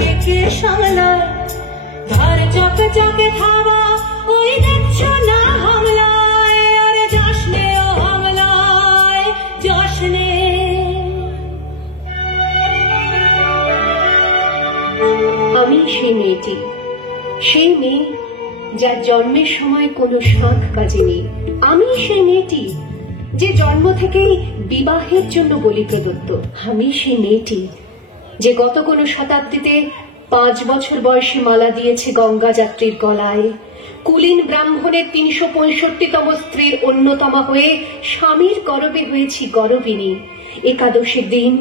কে কে সামলায় ধার চকে চকে খাওয়া ওই দেখছো না হামলায় আরে জশ্নে ও হামলায় জশ্নে আমি সেই মেয়েটি, সেই মেয়ে যার জন্মের সময় কোনো শাঁখ বাজেনি। আমি সেই মেয়েটি যে জন্ম থেকেই বিবাহের জন্য বলি প্রদত্ত। আমি সেই মেয়েটি যে গত কোনো শতাব্দীতে 5 বছর বয়সে মালা দিয়েছে গঙ্গা যাত্রীর গলায়, কুলীন ব্রাহ্মণের 365তম স্ত্রীর অন্যতমা হয়ে স্বামীর গরবে হয়েছি গরবিনী। একাদশীর দিন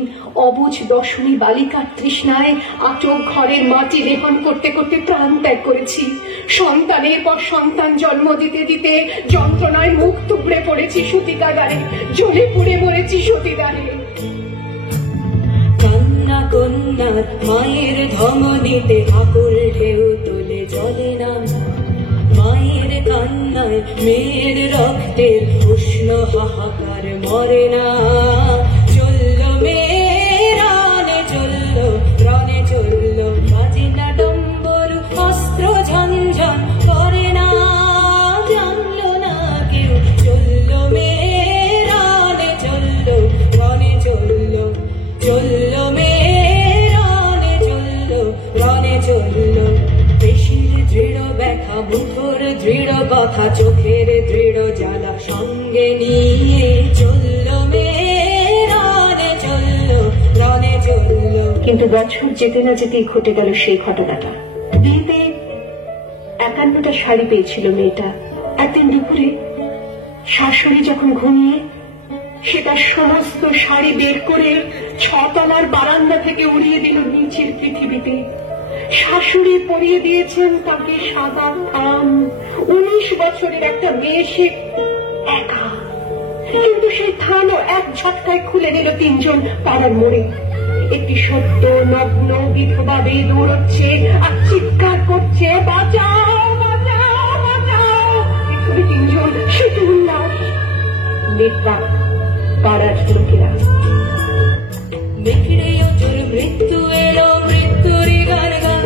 অবুঝ দশমী বালিকার তৃষ্ণায় আটক ঘরের মাটি লেহন করতে করতে প্রাণ ত্যাগ করেছি। সন্তানের পর সন্তান জন্ম দিতে দিতে যন্ত্রণায় মুখ টুকরে পড়েছি সতীকাগারে, জ্বলে পুড়ে মরেছি সতীদারে। কন্যা কন্যার মায়ের ধমনীতে আকুল ঢেউ তোলে জলে না, মায়ের কান্নায় মেয়ের রক্তের উষ্ণ হাহাকার মরে না। চলল মেয়ে রানে চলল রনে চলল বাজে না ডম্বর অস্ত্র ঝনঝন করে না, জানলো না কেউ। চলল মেয়ে রানে চলল রনে চলল চলল মেয়ে রানে চলল রনে চলল। পেশির দৃঢ় ব্যথা মুঠোর দৃঢ় কথা চোখের দৃঢ় জ্বালা সঙ্গে নিয়ে চলল মেয়ে রনে চলল রনে চলল। কিন্তু বছর যেতে না যেতেই ঘটে গেল সেই ঘটনাটা। বিয়েতে 51টা শাড়ি পেয়েছিল মেয়েটা। একদিন দুপুরে শাশুড়ি যখন ঘুমিয়ে সে তার সমস্ত শাড়ি বের করে 6 তলার বারান্দা থেকে উড়িয়ে দিল নিচের পৃথিবীতে। শাশুড়ি পরিয়ে দিয়েছেন তাকে সাদা থান। 19 বছরের একটা মেয়ে, সে একা, কিন্তু সেই থানও এক ঝটকায় খুলে দিল 3 জন পাড়ার মোড়ে। একটি সত্য নগ্ন বিধবা মেয়ে দৌড়চ্ছে আর চিৎকার করছে, বাঁচাও বাঁচাও বাঁচাও। এখানে 3 জন, সেটি উল্লাস, নির্বাক পাড়ার লোকেরা। বিখড়েও তোর মৃত্যু এলো মৃত্যুরই গান গা,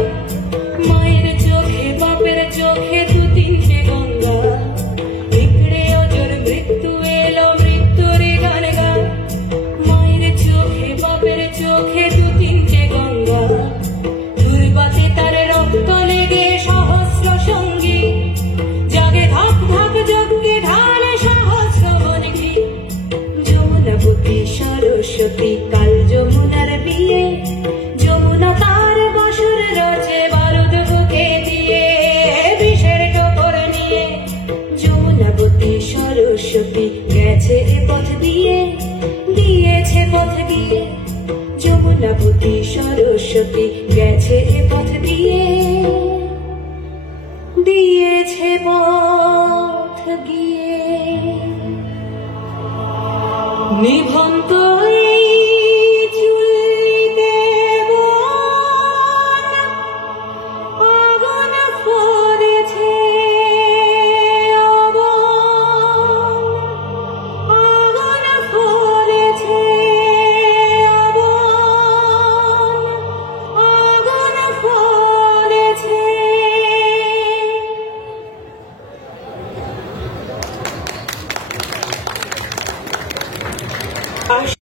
মায়ের চোখে বাপের চোখে 2-3টে গঙ্গা। বিখড়েও তোর মৃত্যু এলো মৃত্যুরই গান গা, মায়ের চোখে বাপের চোখে 2-3টে গঙ্গা। দুর্বাতে তার রক্ত লেগে সহস্র সঙ্গী জাগে ধাক ধাক যজ্ঞে ঢালে সহস্র বনঘি। যমুনাবতী সরস্বতী কাল যমুনার বিয়ে, যমুনা তার বসর রচে বারুদ বুকে দিয়ে বিষের টোপর নিয়ে। যমুনাবতী সরস্বতী গেছে এ পথ দিয়ে, দিয়েছে পথ দিয়ে। যমুনাবতী সরস্বতী গেছে এ পথ দিয়ে।